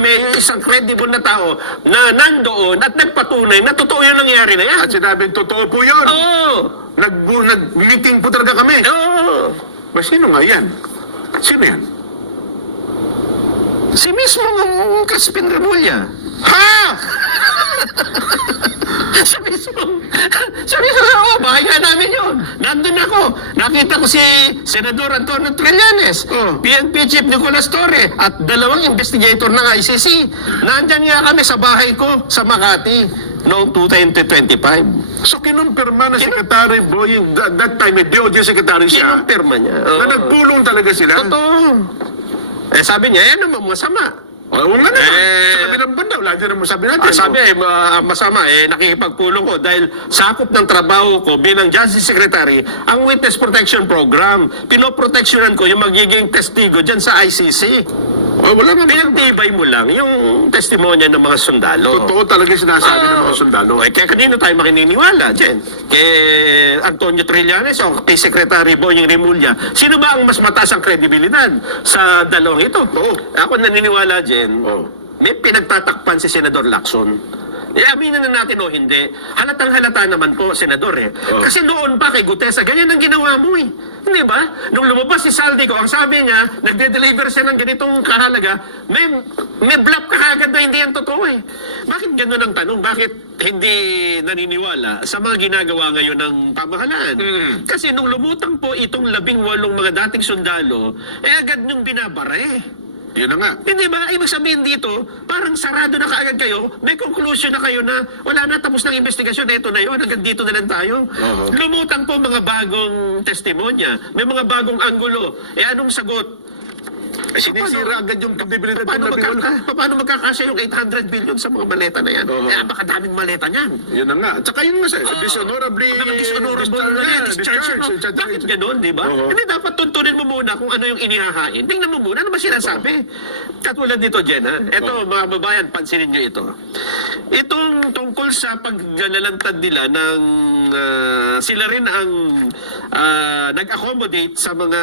kami yung isang credible na tao na nandoon at nagpatunay na totoo yung nangyari na yan. At sinabing, totoo po yun. Oo. Nag-meeting po talaga kami. Oo. Sino nga yan? Sino yan? Si mismo ng Crispin Remulla. Ha? Sabi ko, bahay nga namin yun. Nandun ako. Nakita ko si Senador Antonio Trillanes, PNP Chief Nicolas Torre, at dalawang investigator ng ICC. Nandyan nga kami sa bahay ko sa Makati noong 2025. So, kinumpirma na Secretary Boying, that time, DOJ Secretary siya, Kinumpirma niya. na nagpulong talaga sila. Totoo. Eh sabi niya, yan naman masama. Oo nga naman. Sa kabilang banda, wala din naman sabi natin. Sabi masama, nakikipagpulong ko dahil sakop ng trabaho ko bilang Justice Secretary ang Witness Protection Program. Pinoproteksyonan ko yung magiging testigo dyan sa ICC. Wala naman. Pinagtibay mo lang yung testimonya ng mga sundalo. Totoo talaga sinasabi ng mga sundalo. Kaya kanino tayo makininiwala dyan? Kay Antonio Trillanes o kay Secretary Boying Remulla? Sino ba ang mas mataas ang kredibilidad sa dalawang ito? Ako naniniwala dyan, may pinagtatakpan si Senador Lacson. Aminin na natin o hindi. Halatang halata naman po, Senador Kasi noon pa kay Gutesa, ganyan ang ginawa mo Hindi ba? Nung lumabas si Saldico, ang sabi niya, nagde-deliver siya ng ganitong kahalaga, may bluff ka kagad na hindi yan totoo Bakit gano'n ang tanong? Bakit hindi naniniwala sa mga ginagawa ngayon ng pamahalaan? Kasi nung lumutang po itong 18 mga dating sundalo, agad nyung binabara Yun na nga. Hindi ba? Ibig sabihin dito, parang sarado na kaagad kayo, may conclusion na kayo na wala na, tapos ng investigasyon, ito na yun, hanggang dito na lang tayo. Lumutang po mga bagong testimonya, may mga bagong anggulo. Anong sagot? Sinisira agad yung kredibilidad ng Paano magkakasya yung 800 billion sa mga maleta na yan? Baka daming maleta niyan. Yun na nga. Tsaka yun nga dishonorably... Discharge. Bakit gano'n, di ba? Hindi dapat tuntunin mo muna kung ano yung inihahain. Tingnan mo muna, ano ba sinasabi? Katulad nito, Jen, Ito, mga babayan, pansinin nyo ito. Itong tungkol sa paglalantad nila ng sila rin ang nag-accommodate sa mga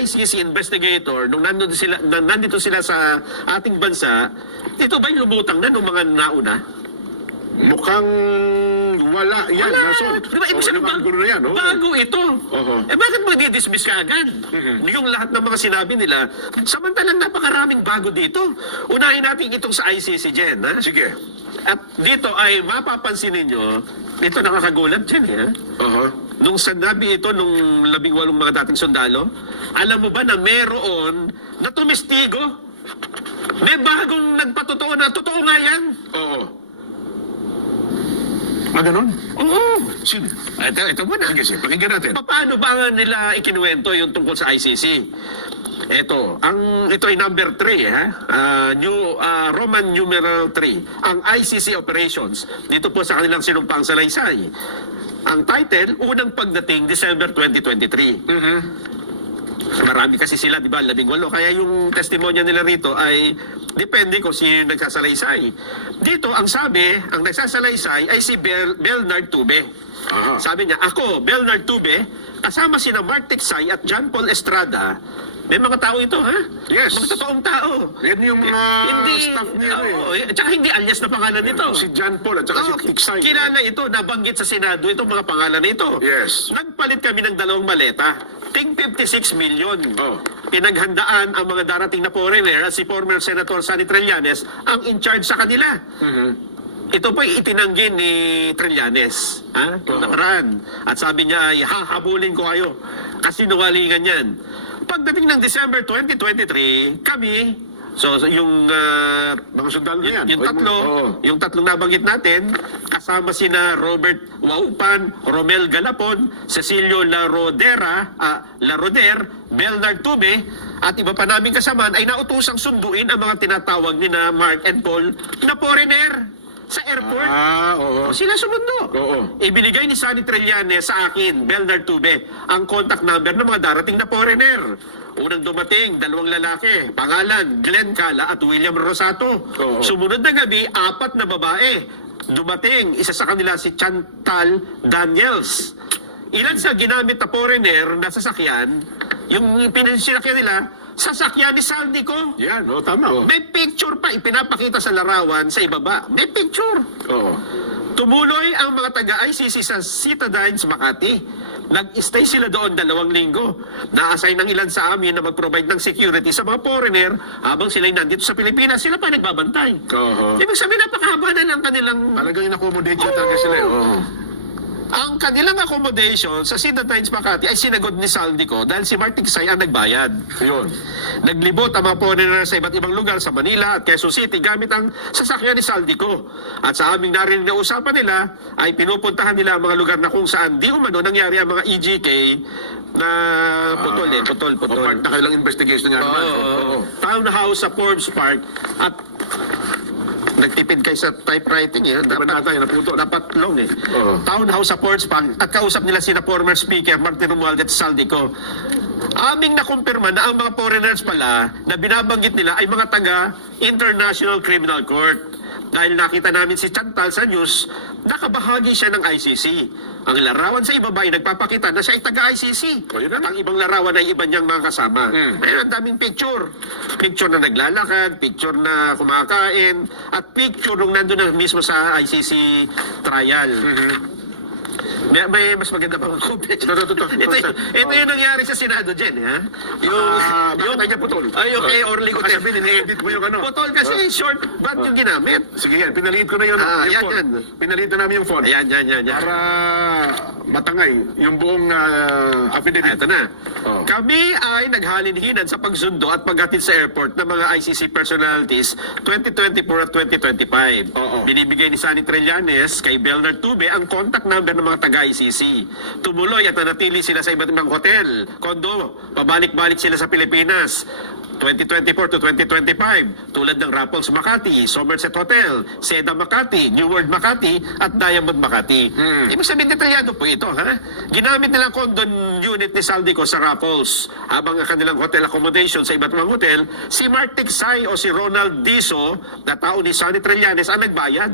ICC investigator nung nandito sila sa ating bansa. Ito ba yung lumutang na nung mga nauna? Mukhang wala yan. Diba, ibig sabihin, bago ito. Bakit mo di-dismiss ka agad? Yung lahat ng mga sinabi nila, samantalang napakaraming bago dito. Unahin natin itong sa ICC, Jen. Sige. At dito ay mapapansin ninyo, ito nakakagulat, Jen, Nung sinabi ito nung 18 mga dating sundalo, alam mo ba na meron na tumestigo? May bagong nagpatotoo na totoo nga yan. Ganon? Sino? Ito muna. Sige, pakinggan natin. Paano ba nila ikinuwento yung tungkol sa ICC? Ito ay number 3, Roman numeral 3, ang ICC operations. Dito po sa kanilang sinumpang salaysay. Ang title, unang pagdating, December 2023. Marami kasi sila, di ba, 18. Kaya yung testimonya nila rito ay depende kung sino yung nagsasalaysay. Dito, ang sabi, ang nagsasalaysay ay si Bernard Tube. Sabi niya, ako, Bernard Tube, kasama sina Mark Tiksay at John Paul Estrada. May mga tao ito, Yes. Mga totoong tao. Yan yung mga staff niya Tsaka hindi alias na pangalan nito. Si John Paul at saka si Tiksay. Kilala ito, nabanggit sa Senado itong mga pangalan na ito. Yes. Nagpalit kami ng 2 maleta. Ting 56 million. Pinaghandaan ang mga darating na foreigner at si former Senator Sonny Trillanes ang in charge sa kanila. Ito po itinanggi ni Trillanes. Nakaraan. At sabi niya, hahabulin ko kayo. Kasi nuwalingan yan. Pagdating ng December 2023, kami, yung mga sundalo na yan. Yung tatlong nabanggit natin, kasama sina Robert Waupan, Romel Galapon, Cecilio Laroder, Bernard Tube, at iba pa naming kasamaan ay nautusang sunduin ang mga tinatawag ni na Mark and Paul na foreigner sa airport. Sila sumundo. Ibinigay ni Sonny Trillanes sa akin, Bernard Tube, ang contact number ng mga darating na foreigner. Unang dumating, 2 lalaki, pangalan, Glenn Cala at William Rosato. Sumunod na gabi, 4 na babae. Dumating, isa sa kanila si Chantal Daniels. Ilan sa ginamit na foreigner na sasakyan, yung pinansinakyan nila, Sasakyan ni Saldico. Yan, tama, May picture pa, ipinapakita sa larawan sa ibaba. May picture. Oo. Tumuloy ang mga taga-ICC sa Citadines, Makati. Nag-stay sila doon 2 linggo. Na-assign ng ilan sa amin na mag-provide ng security sa mga foreigner habang sila'y nandito sa Pilipinas. Sila pa nagbabantay. Oo. Ibig sabihin, napakahaba na lang kanilang... Talagang in-accommodate siya talaga sila. Oo. Ang kanilang accommodation sa Citadines, Makati ay sinagod ni Saldico dahil si Martin Tigsay ang nagbayad. Yun. Naglibot ang mga foreigner sa iba't ibang lugar sa Manila at Quezon City gamit ang sasakyan ni Saldico. At sa aming narinig na usapan nila, ay pinupuntahan nila ang mga lugar na kung saan di umano nangyari ang mga EGK na putol. Part na kailang investigation nga naman. Oo. Townhouse sa Forbes Park at nagtipid kayo sa typewriting Diba natay, naputo? dapat long Oo. Townhouse sa Forbes Park at kausap nila sina former speaker Martin Romualdez at Saldico. Aming nakumpirma na ang mga foreigners pala na binabanggit nila ay mga taga International Criminal Court. Dahil nakita namin si Chantal sa news, nakabahagi siya ng ICC. Ang larawan sa ibaba ay nagpapakita na siya ay taga-ICC. O, yun At ang ibang larawan ay iba niyang mga kasama. Mayroon ang daming picture. Picture na naglalakad, picture na kumakain, at picture nung nandun na mismo sa ICC trial. May mas maganda pa ang comment. Ito yung nangyari sa Senado, Jen. Ha? Yung kanya putol. Yung kay Orly Gutierrez. Sabihin, ini-edit mo yung ano. Putol kasi short band yung ginamit. Sige yan, pinaliit ko na yun. Yan, font. yan. Pinaliit na namin yung font. Ayan. Para matangay yung buong affidavit. Ito na. Oh. Kami ay naghalin-hinan sa pagsundo at paghatid sa airport ng mga ICC personalities 2024 at 2025. Oo. Binibigay ni Sunny Trillanes kay Bernard Tube ang contact number ng mga taga-ICC. Tumuloy at nanatili sila sa iba't ibang hotel, kondo, pabalik-balik sila sa Pilipinas. 2024 to 2025, tulad ng Raffles Makati, Somerset Hotel, Seda Makati, New World Makati, at Diamond Makati. Ibig sabihin, detalyado po ito, ha? Ginamit nilang condo unit ni Saldico sa Raffles, habang ang kanilang hotel accommodation sa iba't ibang hotel, si Mark Tigsay o si Ronald Diso, na tao ni Sonny Trillanes, ang nagbayad.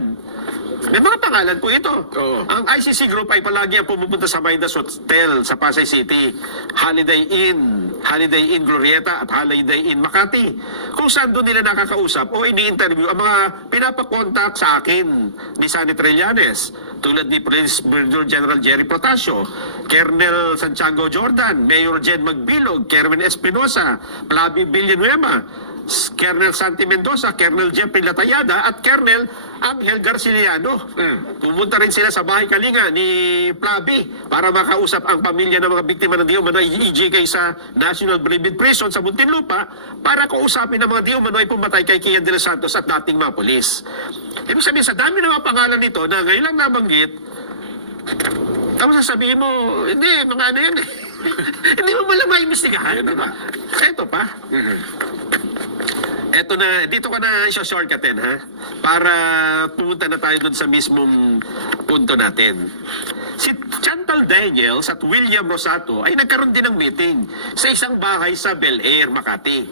May mga pangalan po ito. Oo. Ang ICC Group ay palagi ang pumupunta sa Midas Hotel sa Pasay City, Holiday Inn Glorieta at Holiday Inn Makati. Kung saan doon nila nakakausap o ini-interview ang mga pinapakontak sa akin ni Sonny Trillanes, tulad ni Police Brigadier General Jerry Protasio, Colonel Santiago Jordan, Mayor Jed Magbilog, Kerwin Espinosa, Flavie Villanueva, Colonel Santi Mendoza, Colonel Jeffrey Latayada at Colonel Angel Garciliano. Pumunta rin sila sa bahay kalinga ni Flavi para makausap ang pamilya ng mga biktima ng Diumanoy EJK sa National Brevet Prison sa Muntinlupa para kausapin ang mga Diumanoy pumatay kay Kian de los Santos at dating mga polis. Ibig sabihin, sa dami ng mga pangalan nito na ngayon lang nabanggit, tapos sasabihin mo, hindi, mga ano yan eh. Hindi mo malang maimbestigahan, di ba? Ito pa. Eto na, dito ko na shortcutin, ha? Para pumunta na tayo dun sa mismong punto natin. Si Chantal Daniels at William Rosato ay nagkaroon din ng meeting sa isang bahay sa Bel Air, Makati.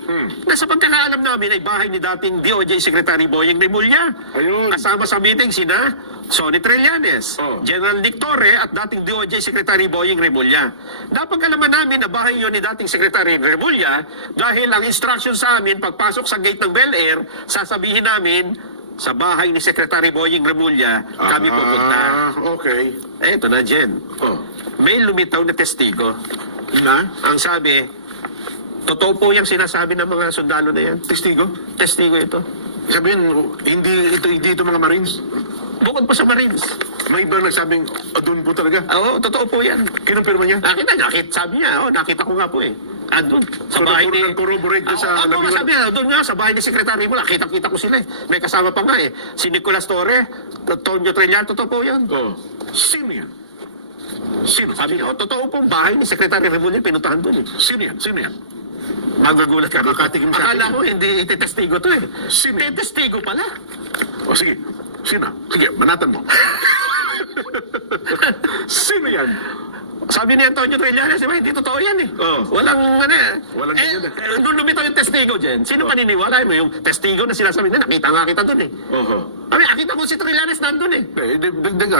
Na sa pagkakaalam namin ay bahay ni dating DOJ Secretary Boyeng Remulla. Ayun. Kasama sa meeting sina Sonny Trillanes, General Nick Torre at dating DOJ Secretary Boyeng Remulla. Napagkalaman namin na bahay yun ni dating Secretary Remulla dahil ang instruction sa amin pagpasok sa gate ng Bel Air, sasabihin namin sa bahay ni Secretary Boyeng Remulla kami pupunta. Okay. Eto na, Jen. May lumitaw na testigo. Na? Ang sabi, totoo po yung sinasabi ng mga sundalo na yan. Testigo? Testigo ito. Sabihin, hindi ito mga Marines. Bukod pa sa Marines. May iba nagsabing, doon po talaga. Oo, totoo po yan. Kinumpirma niya? Sabi niya, nakita ko nga po eh. Andun, sa So, bahay ni... nag-corroborate doon sa Ako, labiwan? sabi niya, doon nga, sa bahay ni Secretary mo, nakita ko sila eh. May kasama pa nga eh. Si Nicolas Torre, Tonyo Trillan, totoo po yan. Sino yan? Sino? Sabi niya, totoo po, bahay ni Secretary Remulla, pinuntahan doon eh. Sino yan? Sino yan? Magugulat ka. Nakakatikim sa akin. Akala ko hindi ititestigo to eh. Sino? Testigo pala. O sige. Sino? Sige, manatan mo. Sino yan? Sabi ni Antonio Trillanes, hindi totoo yan eh. Walang ano eh. Walang ganyan Doon lumitaw yung testigo dyan. Sino paniniwala mo yung testigo na sinasabi na nakita nga kita doon eh. Nakita ko si Trillanes nandun eh.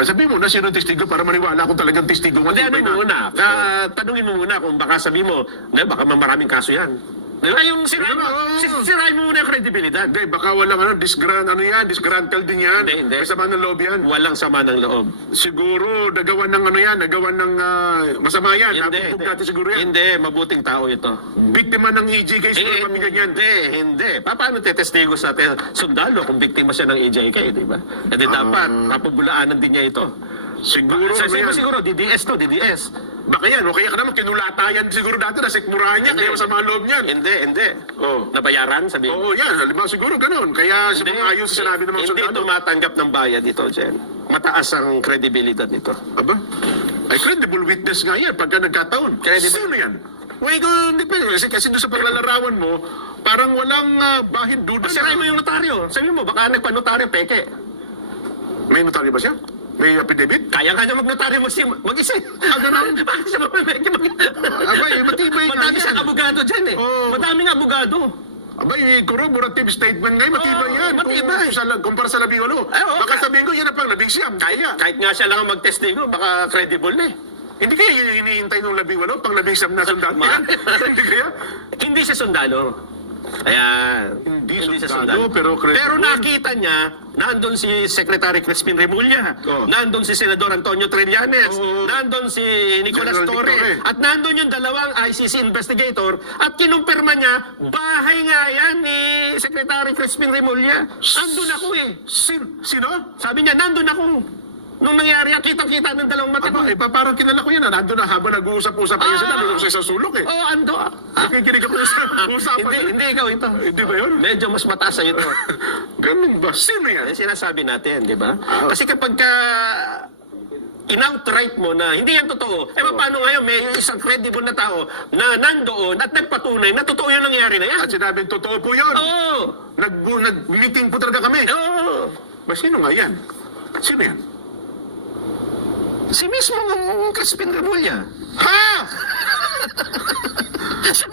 Sabi mo na sino ang testigo para maniwala kung talagang testigo. Hindi, ano muna? Tanungin mo muna kung baka sabi mo, baka maraming kaso yan. Di ba yung sirain mo muna yung credibilidad. Hindi, baka walang disgruntled din yan. Hindi. May sama ng loob yan. Walang sama ng loob. Siguro, nagawa ng masama yan. Napupog natin siguro yan. Hindi, mabuting tao ito. Biktima ng EJK, siguro pamilya niyan. Hindi. Paano tetestigo sa sundalo kung biktima siya ng EJK, di ba? Hindi dapat, mapabulaanan din niya ito. Siguro, Siguro, DDS to, DDS. Baka yan, o kaya ka naman, kinulatayan siguro dati, nasikmurahan niya, kaya sa mga loob niyan. Hindi. Oh. Nabayaran, sabi mo. Oo, yan. Halimbawa siguro ganun. Kaya sa mga ayon sa sinabi ng mga Hindi sundalo. tumatanggap ng bayad ito, Jen. Mataas ang credibilidad nito. Aba? Ay, credible witness nga yan pagka nagkataon. Credible. Sino yan? Well, hindi pa yun. Kasi doon sa paglalarawan mo, parang walang bahin duda. Sirain mo yung notaryo. Sabi mo, baka nagpa-notaryo peke. May notaryo ba siya? May affidavit? Kaya mag-notaryo mag-isa. Ganun. Bakit siya mapapeke? Abay, matibay nga Madami yan. siyang abogado dyan eh. Oo. Madaming abogado. Abay, corroborative statement ngayon, matibay Oo, yan. matibay. Kumpara sa labing ulo. Ay, oo. Baka sabihin ko, yan ang pang labing siyam. Kaya. Kahit nga siya lang ang mag-testigo, baka credible na eh. Hindi kaya yun yung iniintay ng labing ulo, pang labing siyam na sundalo yan. Hindi kaya? Hindi siya sundalo. Ayan. Hindi siya sundalo, pero credible. Pero nakita niya, nandun si Secretary Crispin Remulla, Oh. nandun si Senador Antonio Trillanes, Oh. nandun si Nicolas General Torre, Torre. at nandun yung dalawang ICC investigator, at kinumpirma niya, bahay nga yan ni Secretary Crispin Remulla. Nandun ako eh. Sino? Sabi niya, nandun ako. Nung nangyari yan, kitang-kita ng dalawang mata ko. Aba, parang kilala ko yan. Nandun na habang nag-uusap-usap kayo sila. Nandun sa isang sulok eh. Oo, ando. Nakikinig ako sa usapan. Hindi ikaw ito. Hindi ba yun? Medyo mas mataas sa'yo ito. Ganun ba? Sino yan? Yan sinasabi natin, di ba? Kasi kapag ka in-outright mo na hindi yan totoo, paano ngayon may isang credible na tao na nandoon at nagpatunay na totoo yung nangyari na yan? At sinabing totoo po yun. Oo! Nag-meeting po talaga kami. Oo! Ba, sino nga yan? Sino yan? Si mismo Crispin Remulla. Ha? Siya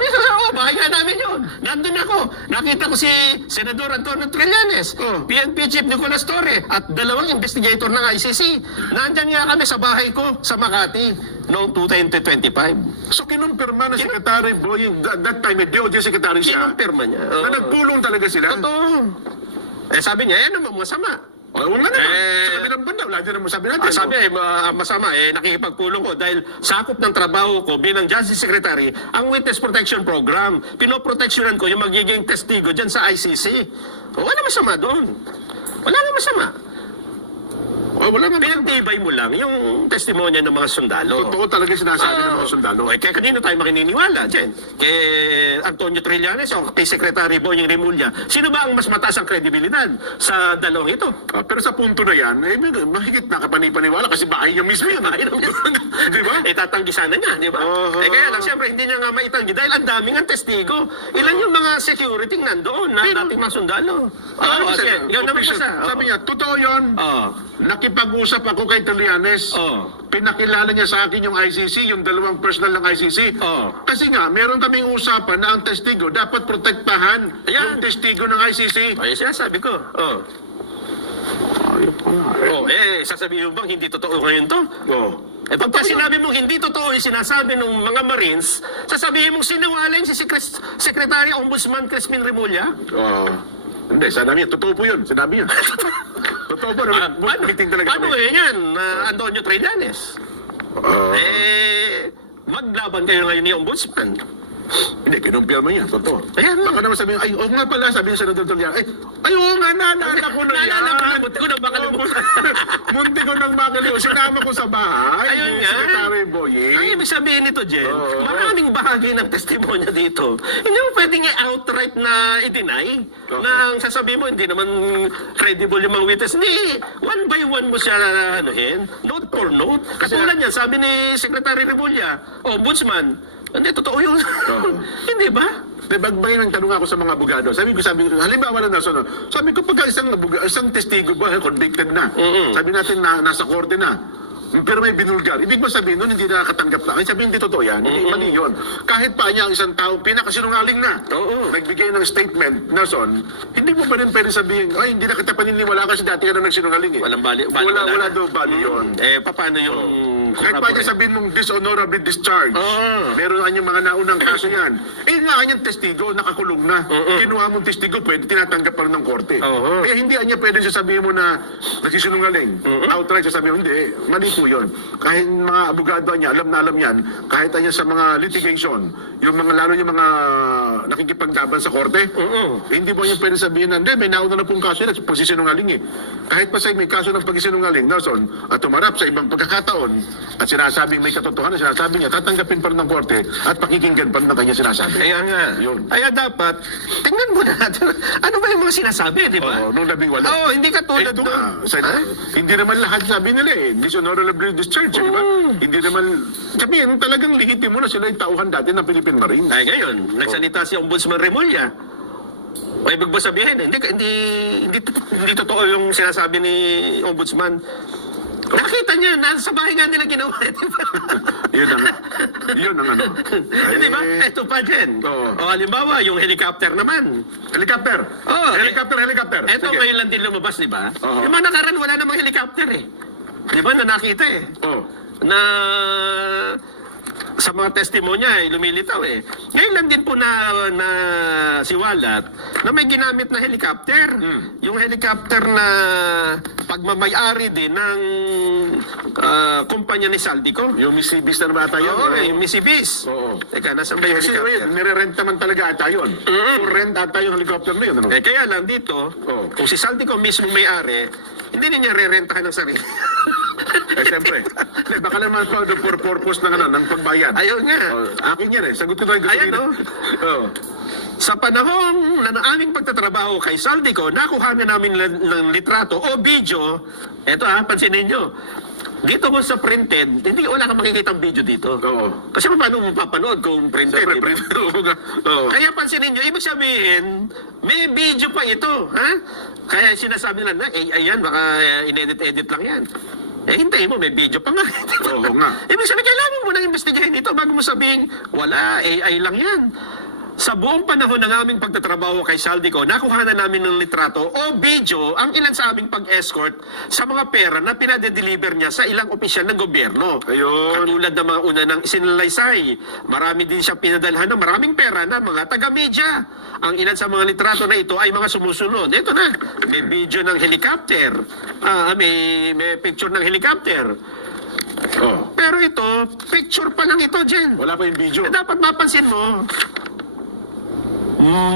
mismo sa bahay nga namin yun. Nandun ako. Nakita ko si Senador Antonio Trillanes, PNP Chief Nicolas Torre, at dalawang investigator ng ICC. Nandyan nga kami sa bahay ko sa Makati noong 2025. So, kinumpirma na Secretary Boying, that time, DOJ Secretary siya, Kinumpirma niya. na nagpulong talaga sila. Totoo. Sabi niya, ano masama? Oo nga naman. Sa kabilang banda, wala din naman sabi natin. Sabi masama, nakikipagpulong ko dahil sakop ng trabaho ko bilang Justice Secretary ang Witness Protection Program. Pinoproteksyonan ko yung magiging testigo dyan sa ICC. Wala masama doon. Wala na masama. Wala nga. Pinagtibay mo lang yung testimonya ng mga sundalo. Totoo talaga sinasabi ng mga sundalo. Kaya kanino tayo makininiwala dyan? Kay Antonio Trillanes o kay Secretary Boying Remulla? Sino ba ang mas mataas ang kredibilidad sa dalawang ito? Pero sa punto na yan, mahigit nakapanipaniwala kasi bahay niya mismo yun. Di ba? Tatanggi sana niya, di ba? Kaya lang, siyempre, hindi niya nga maitanggi dahil ang daming ang testigo. Ilan yung mga security nandoon na dating mga sundalo? Yun naman siya. Sabi niya, totoo yun. Nakipag-usap ako kay Trillanes. Pinakilala niya sa akin yung ICC, yung dalawang personal ng ICC. Kasi nga, meron kaming usapan na ang testigo dapat protektahan yung testigo ng ICC. Ay, sinasabi ko. Ayun pa nga. Sasabihin mo bang hindi totoo ngayon to? Pagka sinabi mong hindi totoo yung sinasabi ng mga Marines, sasabihin mong sinungaling si Secretary Ombudsman Crispin Remulla? Hindi, sinabi niya, totoo po yun. Sinabi niya. Totoo po, meeting talaga Paano ngayon yan, Antonio Trillanes? Maglaban kayo ngayon ni Ombudsman. Hindi, kinumpirma niya, totoo. Ayan. Baka naman sabihin, ay, oo nga pala, sabi niya sa Dr. ay, oo nga, naalala ko na yan. Naalala ko na, munti ko nang makalimutan. Munti ko nang makalimutan. Sinama ko sa bahay. Ayun yung nga. Secretary Boying. Ay, ibig sabihin nito, Jen, maraming bahagi ng testimonya dito. Hindi mo pwedeng outright na i-deny na ang sasabihin mo, hindi naman credible yung mga witness. Hindi, one by one mo siya anuhin, note for note. Katulad niya, sabi ni Secretary Remulla, Ombudsman, hindi, totoo yun. Hindi ba? Bagbay ng tanong ako sa mga abogado. Sabi ko, halimbawa na nasa, sabi ko, pagka isang testigo ba, convicted na. Sabi natin na nasa korte na. Pero may binulgar. Ibig ba sabihin nun, hindi nakakatanggap lang. Ay, sabi hindi totoo yan. Hindi mali yun. Kahit pa niya ang isang tao, pinakasinungaling na. Nagbigay ng statement na son, hindi mo ba rin pwede sabihin, ay, hindi na kita paniniwala kasi dati ka na nagsinungaling eh. Walang bali. Wala daw bali yun. Paano yung Kahit pa niya sabihin mong dishonorably discharged. Oo. Meron kanyang mga naunang kaso yan. Eh nga kanyang testigo, nakakulong na. Kinuha mong testigo, pwede tinatanggap pa rin ng korte. Oo. Kaya hindi niya pwede sasabihin mo na nagsisinungaling. Outright sasabihin mo, hindi. Mali po yun. Kahit mga abogado niya, alam na alam yan. Kahit niya sa mga litigation, yung mga lalo yung mga nakikipaglaban sa korte, hindi mo niya pwede sabihin na, hindi, may nauna na pong kaso yan, pagsisinungaling eh. Kahit pa sa may kaso ng pagsisinungaling, Nelson, at tumarap sa ibang pagkakataon, at sinasabing may katotohanan, sinasabi niya, tatanggapin pa rin ng korte, at pakikinggan pa rin ng kanya sinasabi. Kaya nga. Yun. Kaya dapat, tingnan mo natin. Ano ba yung mga sinasabi, di ba? Oo, nung 18. Oo, hindi katulad Ito doon. nga, hindi naman lahat sabi nila eh, dishonorably discharged, di ba? Hindi naman, sabihin, talagang lehitimo na sila yung tauhan dati ng Philippine Marines. Ay, ngayon, nagsalita si Ombudsman Remulla. O ibig ba sabihin, hindi totoo yung sinasabi ni Ombudsman. Nakita niya, nasa bahay nga nila ginawa. Di ba? Yun ang ano. Di ba? Ito pa din. Oo. O halimbawa, yung helicopter naman. Helicopter. Oo. Helicopter. Ito Sige. ngayon lang din lumabas, di ba? Oo. Yung mga nakaraan, wala namang helicopter eh. Di ba, na nakita eh. Oh. Na sa mga testimonya ay lumilitaw eh. Ngayon lang din po na siwalat na may ginamit na helicopter. Yung helicopter na pagmamayari din ng kumpanya ni Saldico. Yung Missibis na naman ata yun. Oo, yung Missibis. Oo. Teka, nasaan ba yung Kasi helicopter? yun, nire-rent naman talaga ata yun. Full rent ata yung helicopter na yun. Ano? Eh, kaya lang dito, Oo. kung si Saldico mismo may-ari, hindi niya re-rentahan ng sarili. Eh, siyempre. Hindi, baka naman pa for purpose ng, ano, ng pagbayad. Ayun nga. Oh, akin yan eh. Sagot ko na yung gusto Ayan, nila. no? Oo. Sa panahon na aming pagtatrabaho kay Saldico, nakuha na namin ng litrato o video. Eto pansinin nyo. Dito ko sa printed, hindi wala kang makikita video dito. Oo. Kasi paano mo mapapanood kung printed? Siyempre, di ba? print. Oo nga. Oo. Kaya pansinin nyo, ibig sabihin, may video pa ito. Ha? Kaya sinasabi nila na, ayan, baka inedit-edit lang yan. Eh, hintayin mo, may video pa nga. Oo nga. Ibig sabihin, kailangan mo nang investigahin ito bago mo sabihin, wala, AI lang yan. Sa buong panahon ng aming pagtatrabaho kay Saldico, nakuha na namin ng litrato o video ang ilan sa aming pag-escort sa mga pera na pinadedeliver niya sa ilang opisyal ng gobyerno. Ayun. Katulad ng mga una ng isinalaysay. Marami din siyang pinadalhan ng maraming pera na mga taga-media. Ang ilan sa mga litrato na ito ay mga sumusunod. Ito na, may video ng helicopter. May picture ng helicopter. Oh. Pero ito, picture pa lang ito, Jen. Wala pa yung video. Dapat mapansin mo,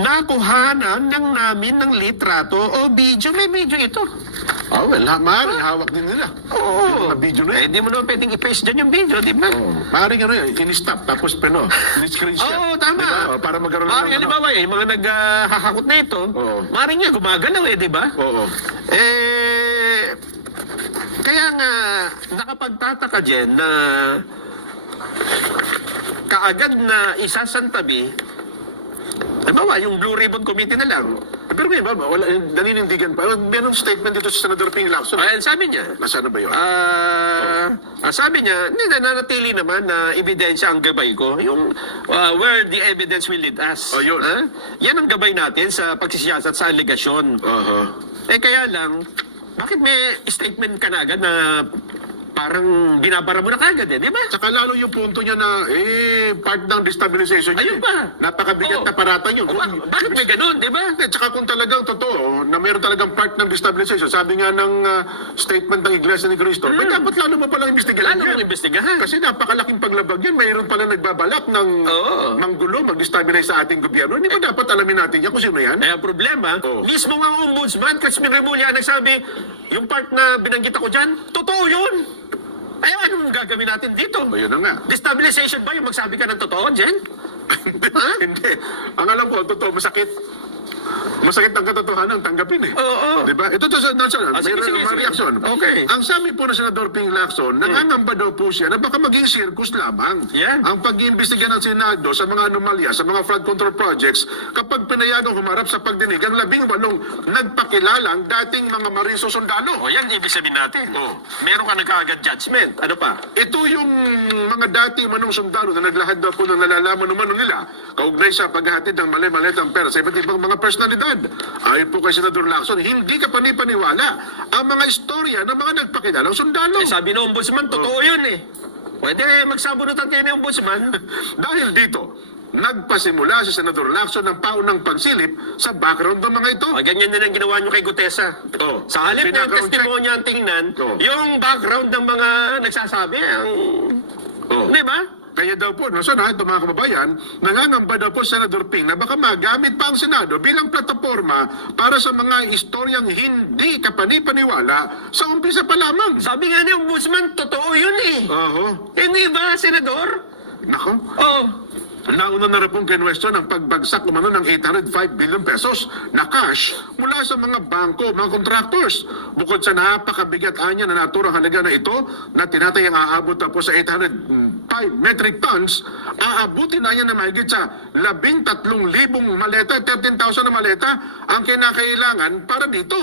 nakuhanan ng namin ng litrato o video. May video ito. Oh, well, maaaring hawak din nila. Oo. Yung mga video na Eh, yun. hindi mo naman pwedeng i-paste dyan yung video, di ba? Oh. Maaaring ano yun, in-stop, tapos in-screenshot. Oo, tama. Diba? Oh, para magkaroon ng Maaaring, halimbawa, yung mga naghahakot na ito, Oo. maaaring nga gumagalaw di ba? Oo. Kaya nga, nakapagtataka dyan na kaagad na isasantabi, halimbawa, yung Blue Ribbon Committee na lang. Pero may ba, wala, naninindigan pa. Meron statement dito sa Senador Ping Lacson. Ayan, sabi niya, Nasaan na ba yun? sabi niya, hindi nanatili naman na ebidensya ang gabay ko. Yung where the evidence will lead us. Oh, yun. Yan ang gabay natin sa pagsisiyasat sa alegasyon. Eh kaya lang, bakit may statement ka na agad na parang binabara mo na kagad di ba? Tsaka lalo yung punto niya na, part ng destabilization Ayun niya. pa. Napakabigat Oo. na paratan yun. Bakit may ganun, di ba? Tsaka kung talagang totoo, na mayroon talagang part ng destabilization, sabi nga ng statement ng Iglesia ni Cristo, may dapat lalo mo palang imbestigahan Lalo yan. mong imbestigahan. Kasi napakalaking paglabag yan. Mayroon pala nagbabalak ng Oo. manggulo, mag-destabilize sa ating gobyerno. Hindi ba dapat alamin natin yan kung sino yan? Eh, ang problema, Oo. mismo nga ang ombudsman, Crispin Remulla, nagsabi, yung part na binanggit ako dyan, totoo yun. Ay, anong gagawin natin dito? O, yun na nga. Destabilization ba yung magsabi ka ng totoo, Jen? Hindi. Ang alam ko, totoo, masakit. Masakit ang katotohanan, tanggapin eh. Oo. Diba? Ito to sa sige, mayroon sige, mga sige. reaksyon. Okay. Ang sabi po ng Senador Ping Lacson, nangangamba daw po siya na baka maging circus lamang Yan. ang pag-iimbestiga ng Senado sa mga anomalya, sa mga flood control projects kapag pinayagang humarap sa pagdinig ang 18 nagpakilalang dating mga mariso sundalo. O yan, ibig sabihin natin. Oo. Meron ka na kaagad judgment. Ano pa? Ito yung mga dati manong sundalo na naglahad daw po ng nalalaman umano nila kaugnay sa paghahatid ng mali-malitang pera sa iba't ibang mga personalidad. seguridad. Ayon po kay Senador Lacson, hindi ka panipaniwala ang mga istorya ng mga nagpakilalang sundalo. Eh, sabi ng ombudsman, totoo yun eh. Pwede magsabunutan kayo ng ombudsman. Dahil dito, nagpasimula si Senador Lacson ng paunang pagsilip sa background ng mga ito. O, ganyan din ang ginawa nyo kay Gutesa. Oh. Sa halip na yung Pinaka-check. testimonya ang tingnan, Oh. yung background ng mga nagsasabi, ang... Oh. Di ba? Kaya daw po, nasa na ito mga kababayan, nangangamba daw po Senador Ping na baka magamit pa ang Senado bilang plataforma para sa mga istoryang hindi kapanipaniwala sa umpisa pa lamang. Sabi nga ni ombudsman, totoo yun eh. Oho. Hindi ba, Senador? Nako. Oh. Nauna na rin pong kinwestiyon ang pagbagsak umano ng 805 billion pesos na cash mula sa mga bangko, mga contractors. Bukod sa napakabigat anya na naturang halaga na ito na tinatayang aabot na po sa 805 metric tons, aabutin na yan na mahigit sa 13,000 maleta, 13,000 na maleta ang kinakailangan para dito.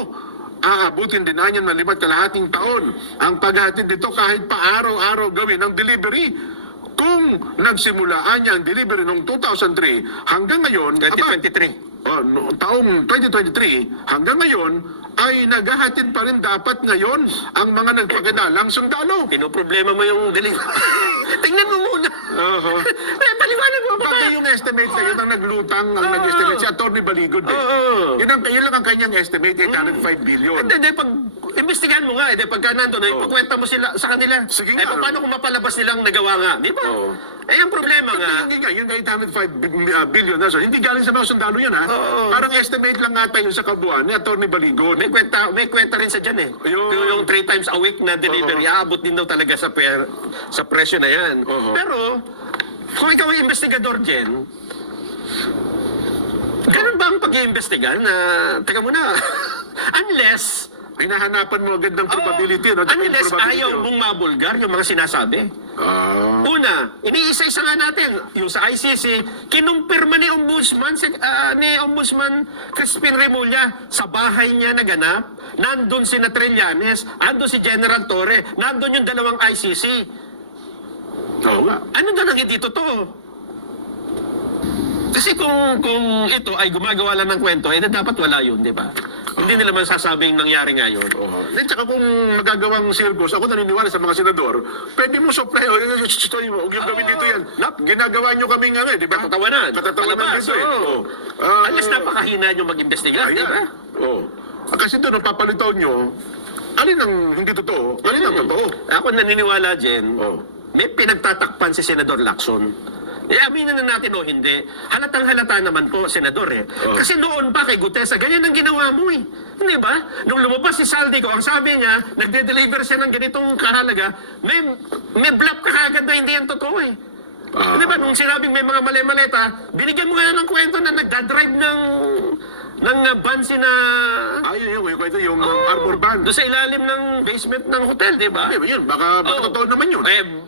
Aabutin din na yan na 5.5 taon ang paghatid dito kahit pa araw-araw gawin ang delivery. Kung nagsimulaan niya ang delivery noong 2003 hanggang ngayon, 2023. taong 2023 hanggang ngayon ay naghahatid pa rin dapat ngayon ang mga nagpakilalang sundalo. Pinoproblema mo yung delivery. Tingnan mo muna. Oho. Eh, paliwanag mo pa. Pati yung estimate na yun ang naglutang, ang nag-estimate si Atty. Baligod. Oo. Yun lang ang kanyang estimate, 805 billion. Hindi, pag imbestigahan mo nga, pagka nandun, ipakwenta mo sila sa kanila. Sige nga. Paano kung mapalabas nilang nagawa nga? Di ba? Oo. Ang problema nga, Yung 805 billion na so, hindi galing sa mga sundalo yan ha. Oo. Parang estimate lang nga tayo sa kabuuan ni Atty. Baligod. may kwenta rin sa dyan eh. Yung 3 times a week na delivery, aabot din daw talaga sa presyo na yan. Oo. Pero, kung ikaw ay investigador, Jen, ganun ba ang pag-iimbestiga na, teka muna, unless, Hinahanapan mo agad ng probability. no? Tsaka unless probability, ayaw no? mong mabulgar yung mga sinasabi. Ah. Una, iniisa-isa nga natin, yung sa ICC, kinumpirma ni Ombudsman, ni Ombudsman Crispin Remulla, sa bahay niya naganap, nandun si Trillanes, andun si General Torre, nandun yung dalawang ICC. Oo nga. Ano doon ang hindi totoo? Kasi kung ito ay gumagawa lang ng kwento, dapat wala yun, di ba? Hindi nila masasabing nangyari nga yun. Then tsaka kung magagawang circus, ako naniniwala sa mga senador, pwede mo supply, huwag yung gawin dito yan. Ginagawa nyo kaming di ba? Katatawanan. Katatawanan Palabas, dito oo. Unless napakahina nyo mag-imbestiga, di ba? Oh. Kasi doon, ang papalitaw nyo, alin ang hindi totoo, alin ang totoo. Ako naniniwala, Jen, Oh. may pinagtatakpan si Senador Lacson. Aminin na natin o hindi, halatang-halata naman po, Senador eh. Oh. Kasi noon pa kay Gutesa, ganyan ang ginawa mo eh. Hindi ba? Nung lumabas si Saldico, ang sabi niya, nagde-deliver siya ng ganitong kahalaga, may bluff ka kagad na hindi yan totoo eh. Hindi ba? Nung sinabing may mga mali-maleta, binigyan mo nga ng kwento na nagdadrive ng van si na... Ayun yung kwento, yung arbor band. Doon sa ilalim ng basement ng hotel, di ba? Yun, baka totoo naman yun.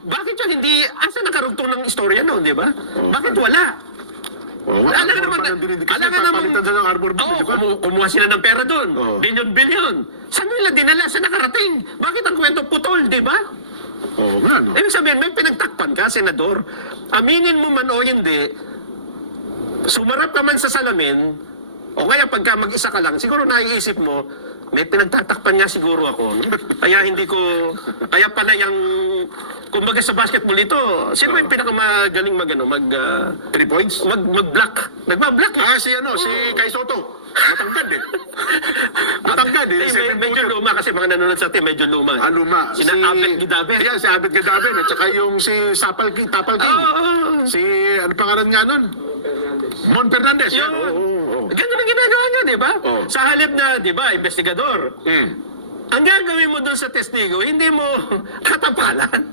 Bakit yun hindi... Asa nakarugtong ng istorya noon, di ba? Bakit wala? Alangan naman... Alangan naman... Papalitan sa ng arbor band. di ba? Kumuha sila ng pera doon. Oo. Bilyon-bilyon. Saan nila dinala? Saan nakarating? Bakit ang kwento putol, di ba? Oo nga, no? Ibig sabihin, may pinagtakpan ka, Senador. Aminin mo man o hindi, sumarap ka man sa salamin, o kaya pagka mag-isa ka lang, siguro naiisip mo, may pinagtatakpan nga siguro ako. Kaya hindi ko, kaya pala yung, kumbaga sa basketball ito, sino yung pinakamagaling mag 3 points? mag-block? Nagba-block eh. Si Kai Soto. Matangkad eh. Matangkad eh. Medyo luma kasi mga nanonood sa atin, medyo luma. Luma. Sina Abel Gidabe. Ayan, si Abel Gidabe. At saka yung si Tapal King. Si, ano pangalan nga nun? Mon Fernandez. Yung, Oo. ganun ang ginagawa niya, di ba? Oo. Sa halip na, di ba, investigador. Ang gagawin mo doon sa testigo, hindi mo katapalan.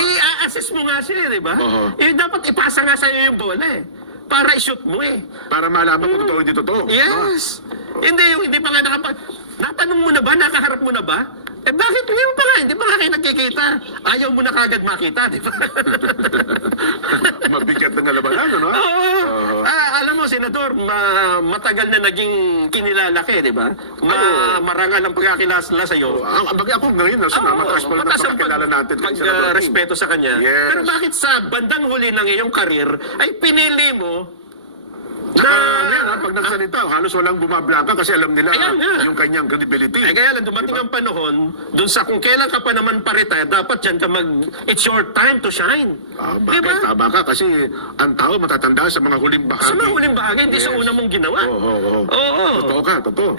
I-assess mo nga siya, di ba? Dapat ipasa nga sa'yo yung bola eh. Para i-shoot mo eh. Para malaman kung totoo hindi totoo. Yes. Hindi pa nga natanong mo na ba? Nakaharap mo na ba? Bakit hindi mo pa nga? Hindi pa nga kayo nagkikita. Ayaw mo na kagad makita, di ba? Mabigat na labanan, no? Alam mo, Senador, matagal na naging kinilala ka, di ba? Marangal ang pagkakilala sa'yo. Ako ngayon, mataas pa lang Mataas ang pagkakilala natin. respeto sa kanya. Yes. Pero bakit sa bandang huli ng iyong karir ay pinili mo Pag nagsalita, halos walang bumablangka kasi alam nila Ayan nga. yung kanyang credibility. Eh kaya lang dumating ang panahon, dun sa kung kailan ka pa naman pa-retire, dapat dyan ka it's your time to shine. Bakit? Tama ka kasi ang tao matatanda sa mga huling bahagi. Sa mga huling bahagi, hindi sa una mong ginawa. Oo. Totoo ka, totoo.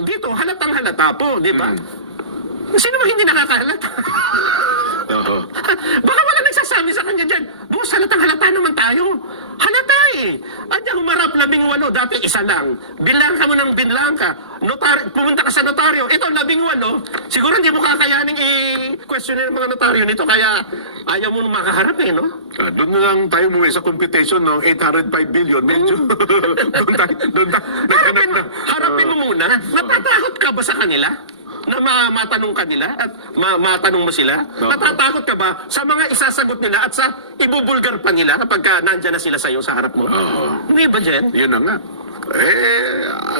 Dito, halatang halata po, di ba? Sino ba hindi nakakahalata? Oo. Baka wala nagsasabi sa kanya dyan, boss, halatang halata naman tayo. Halata eh. At yung humarap 18, dati isa lang. Bilang ka mo ng binlang ka. Pumunta ka sa notaryo, ito 18. Siguro hindi mo kakayanin i-question ng mga notaryo nito, kaya ayaw mo makaharap eh, no? Doon na lang tayo muwi sa computation ng 805 billion. Medyo, doon tayo. Harapin mo muna. Natatakot ka ba sa kanila? Na matanong ka nila at matanong mo sila? Natatakot ka ba sa mga isasagot nila at sa ibubulgar pa nila kapag nandyan na sila sa'yo sa harap mo? Hindi ba, Jen? Yun na nga.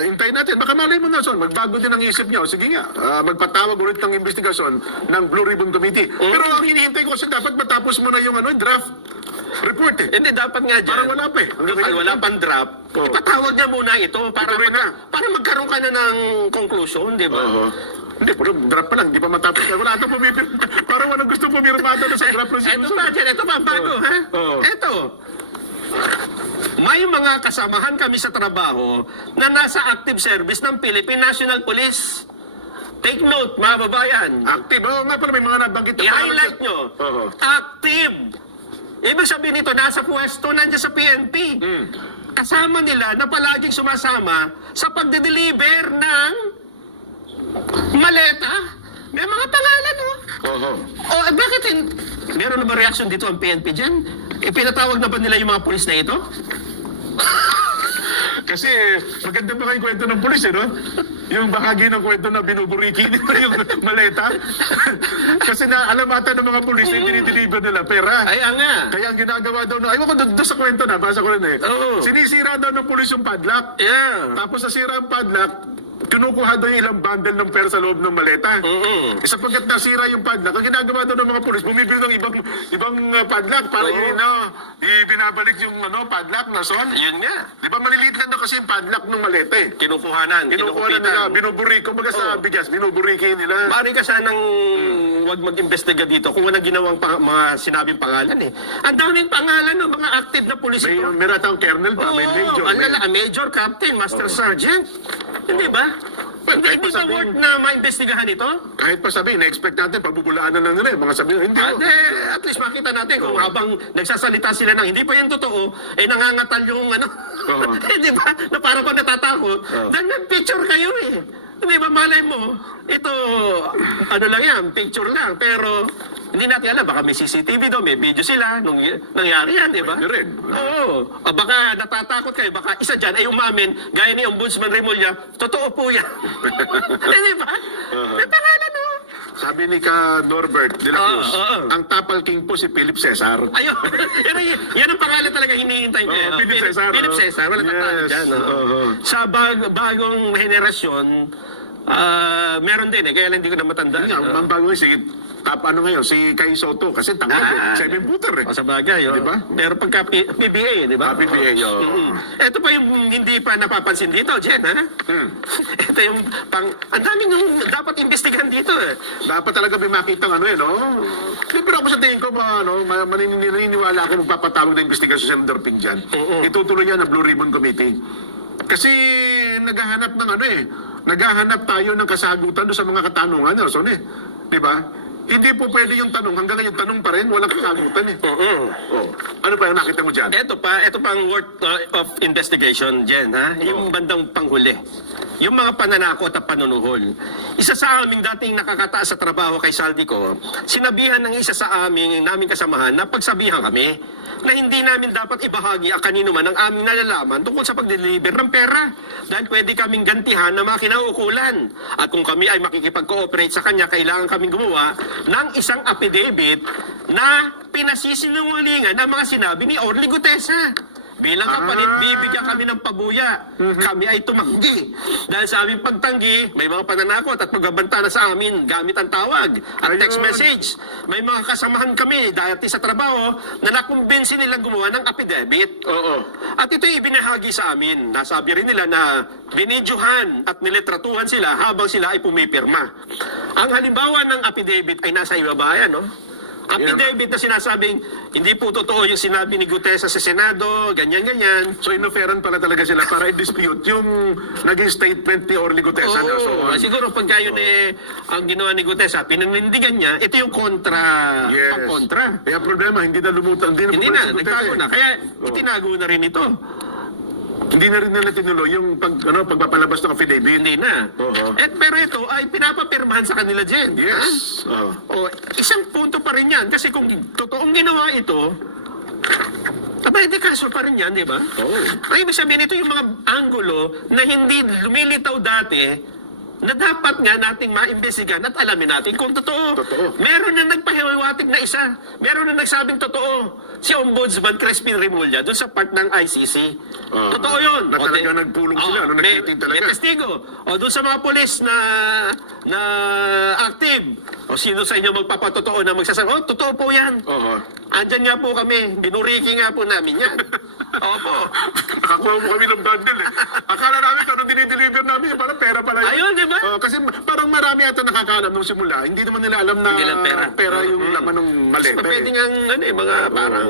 Hintayin natin. Baka malay mo na, Son. Magbago din ang isip niya. O, sige nga, magpatawag ulit ng investigasyon ng Blue Ribbon Committee. Pero ang hinihintay ko kasi dapat matapos mo na yung draft report eh. Hindi, dapat nga dyan. Parang wala pa eh. Wala pang draft. Ipatawag niya muna ito para magkaroon ka na ng conclusion, di ba? Hindi, pero draft pa lang, di pa matapos. Wala ito pumipirma. Parang walang gusto pumirmado na sa draft resolution. Ito ba, Jen? Ito ba, bago, ha? Ito. May mga kasamahan kami sa trabaho na nasa active service ng Philippine National Police. Take note, mga babayan. Active. Oo nga pala, may mga nabanggit. I-highlight nyo. Active. Ibig sabihin nito, nasa pwesto, nandiyan sa PNP. Kasama nila na palaging sumasama sa pagde-deliver ng maleta. May mga pangalan, oh. Bakit meron na ba reaction dito ang PNP dyan? Ipinatawag na ba nila yung mga pulis na ito? Kasi maganda pa kayo kwento ng pulis, no? Yung bahagi ng kwento na binuburiki nila yung maleta. Kasi naalamatan ng mga pulis na dinideliver nila pera. Ay, nga. Kaya ang ginagawa daw, ayaw ko doon sa kwento na, basa ko rin eh. Sinisira daw ng pulis yung padlock. Yeah. Tapos nasira ang padlock, kinukuha daw yung ilang bundle ng pera sa loob ng maleta. Sapagkat nasira yung padlock, ang ginagawa daw ng mga pulis, bumibili ng ibang padlock para ibinabalik yung padlock na son. Yun nga. Di ba maliliit lang daw kasi yung padlock ng maleta eh. Kinukuhanan. Kinukuha na nila, binuburiko, kumbaga sa bigas, binuburiki nila. Mari ka sanang wag mag-imbestiga dito kung walang ginawang mga sinabing pangalan eh. Ang daming pangalan ng mga active na pulis May ito. meratang colonel pa, may major. Major, captain, master sergeant. Hindi ba? Hindi ba worth na maimbestigahan ito? Kahit pa sabihin, na-expect natin, pabubulaanan na nila, mga sabihin, hindi mo. At least makita natin kung habang nagsasalita sila ng hindi pa yung totoo, nangangatal yung Hindi ba? Na parang ko natatakot. Then nag-picture kayo eh. Hindi ba, malay mo, ito, lang yan, picture lang, pero hindi natin alam, baka may CCTV doon, may video sila, nung nangyari yan, di ba? Pwede rin. Oo. Baka natatakot kayo, baka isa dyan ay umamin, gaya ni Ombudsman Remulla, totoo po yan. Di ba? May pangalan o. Sabi ni Norbert de la Cruz, ang tapal king po si Philip Cesar. Ayun. Yan ang pangalan talaga hinihintay ko. Philip Cesar. Philip Cesar. Wala tatalo dyan. Sa bagong henerasyon, meron din eh. Kaya lang hindi ko na matandaan. Ang bago si si Kai Soto, kasi tangkad eh. 7-footer eh. Sa bagay, Di ba? Pero pagka PBA, di ba? PBA, Ito pa yung hindi pa napapansin dito, Jen, ha? Ito yung ang daming yung dapat imbestigahan dito, eh. Dapat talaga may makitang no? Pero ako sa tingin ko, maniniwala ako magpapatawag na investigasyon sa Senator Pinjan. Itutuloy yan ng Blue Ribbon Committee. Kasi naghahanap ng naghahanap tayo ng kasagutan doon sa mga katanungan, Nelson eh. Di ba? Hindi po pwede yung tanong. Hanggang ngayon, tanong pa rin. Walang kasagutan eh. Ano pa yung nakita mo dyan? Ito pa ang worth of investigation, Jen, ha? Yung bandang panghuli. Yung mga pananakot at panunuhol. Isa sa aming dating nakakataas sa trabaho kay Saldico, sinabihan ng isa sa naming kasamahan na pagsabihan kami na hindi namin dapat ibahagi ang kanino man ang aming nalalaman tungkol sa pag-deliver ng pera dahil pwede kaming gantihan ng mga kinauukulan. At kung kami ay makikipag-cooperate sa kanya, kailangan kaming gumawa ng isang affidavit na pinasisinungalingan ng mga sinabi ni Orly Gutesa. Bilang kapalit, bibigyan kami ng pabuya. Kami ay tumanggi. Dahil sa aming pagtanggi, may mga pananakot at pagbabanta na sa amin gamit ang tawag at text Ayun. message. May mga kasamahan kami dati sa trabaho na nakumbinsi nilang gumawa ng affidavit. Oo. At ito'y ibinahagi sa amin. Nasabi rin nila na binidyohan at nilitratuhan sila habang sila ay pumipirma. Ang halimbawa ng affidavit ay nasa ibaba yan, no? Affidavit na sinasabing hindi po totoo yung sinabi ni Gutesa sa Senado, ganyan-ganyan. So inoferan pala talaga sila para i-dispute yung naging statement ni Orly Gutesa. Oo, siguro pagka yun ang ginawa ni Gutesa, pinanindigan niya, ito yung kontra, ang kontra. Kaya problema, hindi na lumutang. Hindi na, nagtago na. Kaya itinago na rin ito. Hindi na rin nila tinuloy yung pagpapalabas ng affidavit. Hindi na. Oo. Pero ito ay pinapapirmahan sa kanila, Jen. Yes. Oo. O, isang punto pa rin yan. Kasi kung totoong ginawa ito, aba, hindi kaso pa rin yan, di ba? Oo. Ay, ibig sabihin, ito yung mga anggulo na hindi lumilitaw dati na dapat nga nating maimbestigan at alamin natin kung totoo. Totoo. Meron na nagpahiwatig na isa. Meron na nagsabing totoo. Si Ombudsman Crispin Remulla doon sa part ng ICC. Totoo yun. Na talaga nagpulong sila, no? May, Nagtiting talaga. may testigo. O doon sa mga polis na active. O sino sa inyo magpapatotoo na magsasabi, oh, totoo po yan. Oo. Andyan nga po kami. Binuriki nga po namin yan. Opo. Nakakuha mo kami ng bundle eh. Akala namin kung anong dinideliver namin, parang pera pala yun. Ayun, di ba? Kasi parang marami ata nakakaalam nung simula. Hindi naman nila alam na Hindi lang pera. yung laman ng maleta. Pwede nga, mga parang...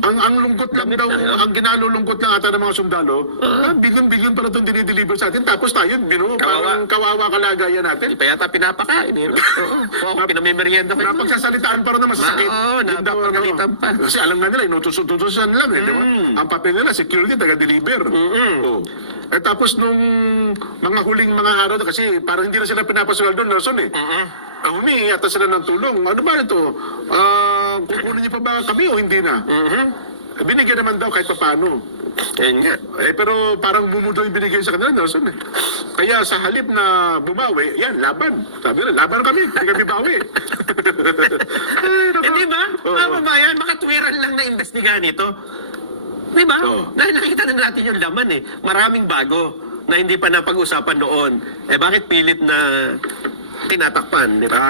Ang lungkot lang daw, ang ginalulungkot lang ata ng mga sundalo, bilyon-bilyon pala itong dinideliver sa atin. Tapos tayo, parang kawawa kalagayan natin. Di pa yata pinapakain. Eh. Oo, pinamimerienda pa. Napagsasalitaan pa rin na masasakit. Oo, Yun daw, napapagalitan pa. Kasi alam nga nila, inutusan lang eh, di ba? Ang papel nila, security, taga-deliver. Oo. Eh tapos nung mga huling mga araw, kasi parang hindi na sila pinapasweldo doon, Nelson eh. Humingi yata sila ng tulong. Ano ba ito? Kukunin niyo pa ba kami o hindi na? Binigyan naman daw kahit paano. Nga. Pero parang bumudo yung binigay sa kanila, Nelson eh. Kaya sa halip na bumawi, yan, laban. Sabi nila, laban kami, hindi kami bawi. Eh, di ba? Mga babayan, makatwiran lang na investigahan ito. Di ba? Dahil nakita na natin yung laman eh. Maraming bago na hindi pa napag-usapan noon. Eh bakit pilit na tinatakpan, di ba?